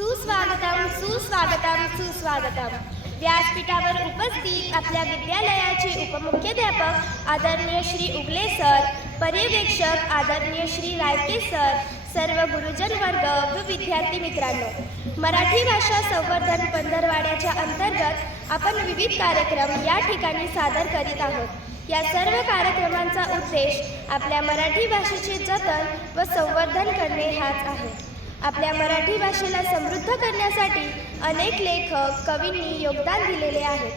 सुस्वागतम सुस्वागतम सुस्वागतम. व्यासपीठावर उपस्थित आपल्या विद्यालयाचे उपमुख्याध्यापक आदरणीय श्री उगले सर पर्यवेक्षक आदरणीय श्री रायटे सर सर्व गुरुजन वर्ग व विद्यार्थी मित्रांनो. मराठी भाषा संवर्धन पंधरवाड्याच्या अंतर्गत आपण विविध कार्यक्रम या ठिकाणी सादर करीत आहोत. या सर्व कार्यक्रमांचा उद्देश आपल्या मराठी भाषेचे जतन व संवर्धन करणे हाच आहे. आपल्या मराठी भाषेला समृद्ध करण्यासाठी अनेक लेखक कवींनी योगदान दिलेले आहे.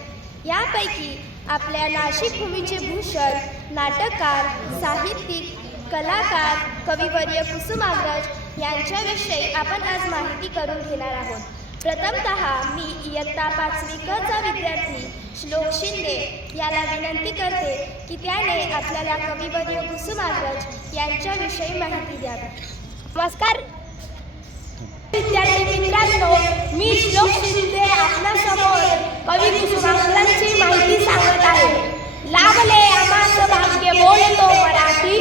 यापैकी आपल्या नाशिक भूमीचे भूषण नाटककार साहित्यिक कलाकार कविवर्य कुसुमाग्रज यांच्याविषयी आपण आज माहिती करून घेणार आहोत. प्रथमतः मी इयत्ता पाचवी कचा विद्यार्थी श्लोक शिंदे याला विनंती करते की त्याने आपल्याला कविवर्य कुसुमाग्रज यांच्याविषयी माहिती द्यावी. नमस्कार. विद्यार्थी मित्रांनो मी श्लोक शिंदे आपल्यासमोर. कवी कुसुमाग्रजांची माहिती सांगत आहे. लाभले आम्हाचं भाग्य बोलतो मराठी.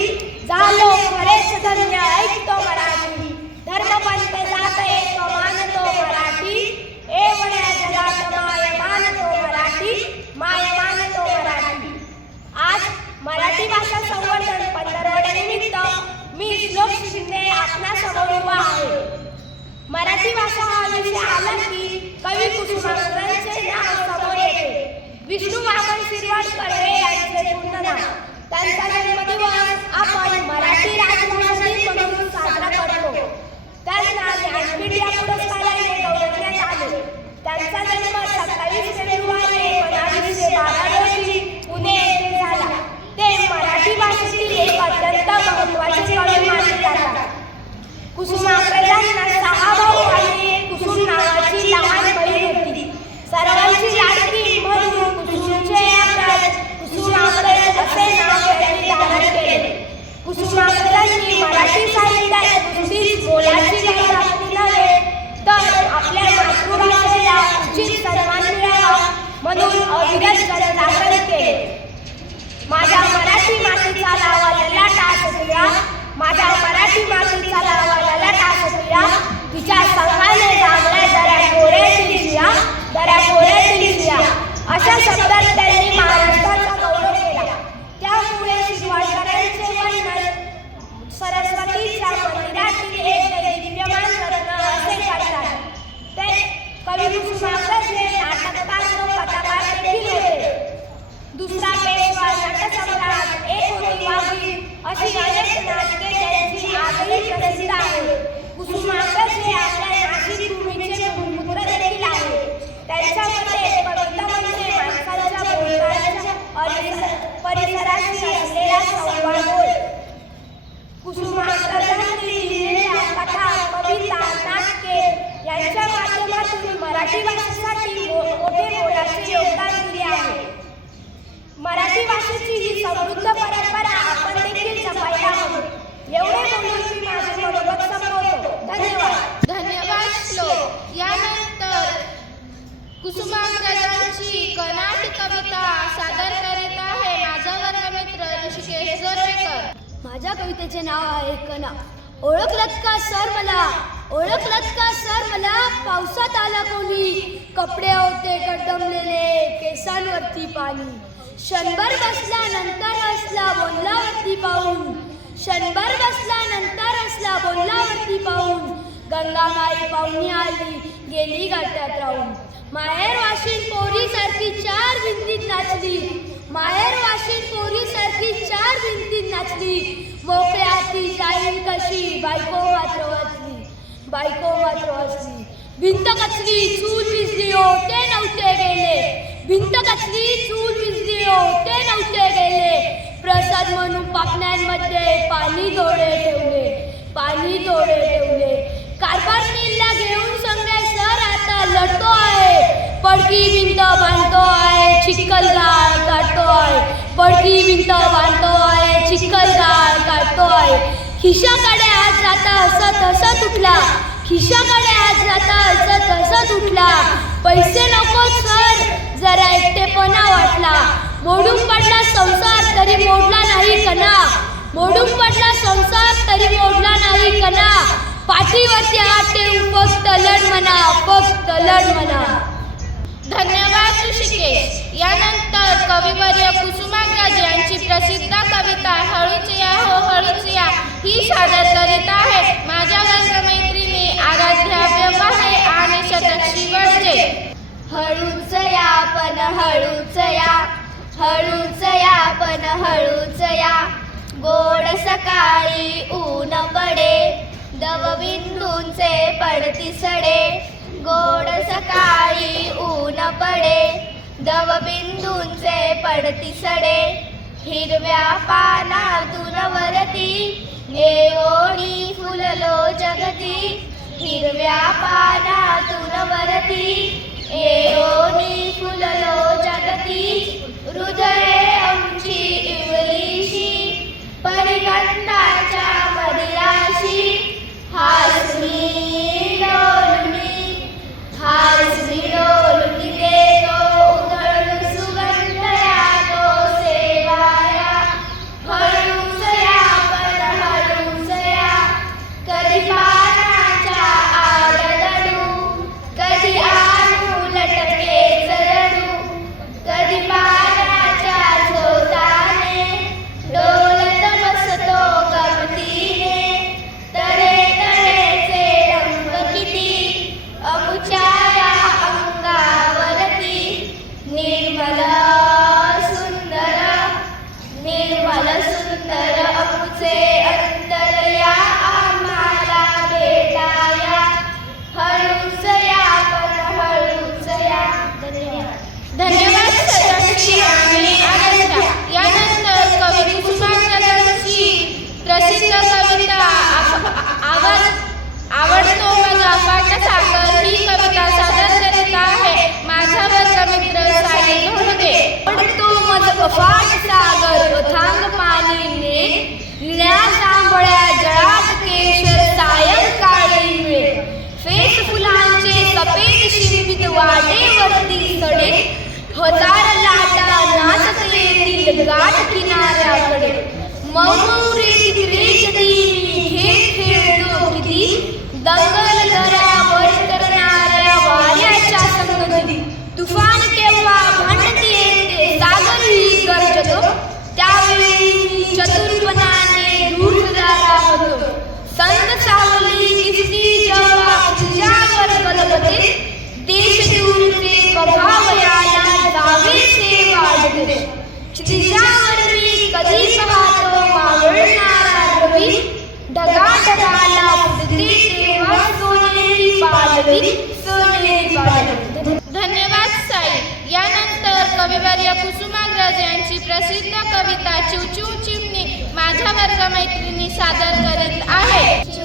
झालो खरेच धन्य ऐकतो मराठी. धर्मपण जात एक मानतो मराठी एवढ्या जगात माय मानतो मराठी माय मानतो मराठी आज मराठी भाषा संवर्धन पंधरवड्यानिमित्त मी श्लोक शिंदे आपल्यासमोर उभा आहे मराठी भाषा हा विषय आला की कवी कुसुमाग्रजांचे नाव समोर येते. विष्णू वामन शिरवाडकर हे यांचे पूर्ण नाव. त्यांचा जन्मदिवस आपण मराठी राजभाषा दिन म्हणून साजरा करतो. त्यांना ज्ञानपीठ या अविरत जनजागरण केले माझ्या मराठी मातीचा लावा ललाटा असुया. माझ्या मराठी मातीचा लावा ललाटा असुया. तिच्या संघाने जागल्या दऱ्या गोऱ्यातील शिया दऱ्या गोऱ्यातील शिया अशा शब्दात त्यांनी महाराष्ट्र अशी अनेक नाटके त्यांची आजही प्रसिद्ध आहे कुसुमाग्रज हे आपल्या नाशिक भूमीचे भूमिपुत्र देखील आहे त्यांच्या मते कविता म्हणजे माणसाच्या बोलण्याच्या परिसराशी असलेला संवाद होय. कुसुमाग्रजांनी लिहिलेल्या कथा कविता नाटके यांच्या माध्यमातून मराठी भाषेसाठी मोठे मोलाचे योगदान दिले आहे. मराठी भाषेची ही समृद्ध परंपरा आपण देखील जपायला हवी एवढे बोलून मी माझे मनोगत संपवतो धन्यवाद धन्यवाद श्लोक यानंतर कुसुमाग्रजांची कनाट कविता सादर करीत आहे माझा वर्गमित्र ऋषिकेश जोरेकर माझ्या कवितेचे नाव आहे कणा. ओळखलत का सर मला? ओळखलत का सर मला? पावसात आला कोणी? कपडे होते गडदमलेले केसांवरती पाणी. शंभर बसल्यानंतर असला बोललावरती पाहून शंभर नंतर असला बोललावरती पाहून गंगामाई पाहुणी आली गेली गाठ्यात राहून माहेर वाशिन पोरी सारखी चार भिंतीत नाचली. माहेर वाशिन पोरी सारखी चार भिंतीत नाचली. मोकळ्या ती जाईल कशी बायको मात्र वाचली बायको मात्र वाचली भिंत कचली चूल विजली हो ते नव्हते गेले. भिंत कचली चूल विजली हो ते नव्हते गेले. प्रसाद म्हणून पापण्यांमध्ये पाणी थोडे ठेवले. पाणी थोडे ठेवले. कारभार नीलला घेऊन संग लढतो आहे पडकी भिंत बांधतो आहे चिखल गाळ काढतो आहे पडकी भिंत बांधतो आहे चिखल गाळ काढतो आहे खिशाकडे आज जाता हसत हसत उठला खिशाकडे आज जाता हसत हसत उठला पैसे नको सर जरा एकटेपणा वाटला. मोडून पडला संसार तरी मोडला नाही कणा मोडून पडला संसार तरी मोडला नाही कणा पाठीवरती हात ठेवून फक्त लढ म्हणा फक्त लढ म्हणा. धन्यवाद ऋषिकेश. यानंतर कविवर्य कुसुमाग्रज यांची प्रसिद्ध कविता हळूच या हो हळूच या. ही सादर करीत आहे माझ्या वर्गमैत्रिणी आराध्या व्यवहारे आणि शतक्षी वर्जे हळूच या पण हळूच या. हळूच या पण हळूच या. गोड सकाळी ऊन पडे. दवबिंदूंचे पडती सडे गोड सकाळी ऊन पडे. दवबिंदूंचे पडती सडे हिरव्या पानातून वरती. नेवोणी फुललो जगती हिरव्या पानातून वरती. एओणी फुललो जगती हृदय आमची इवलीशी. परिगंधाच्या मदिराशी say Mama. चिवचिव चिमणी माझ्या वर्गमैत्रिणी सादर करीत आहे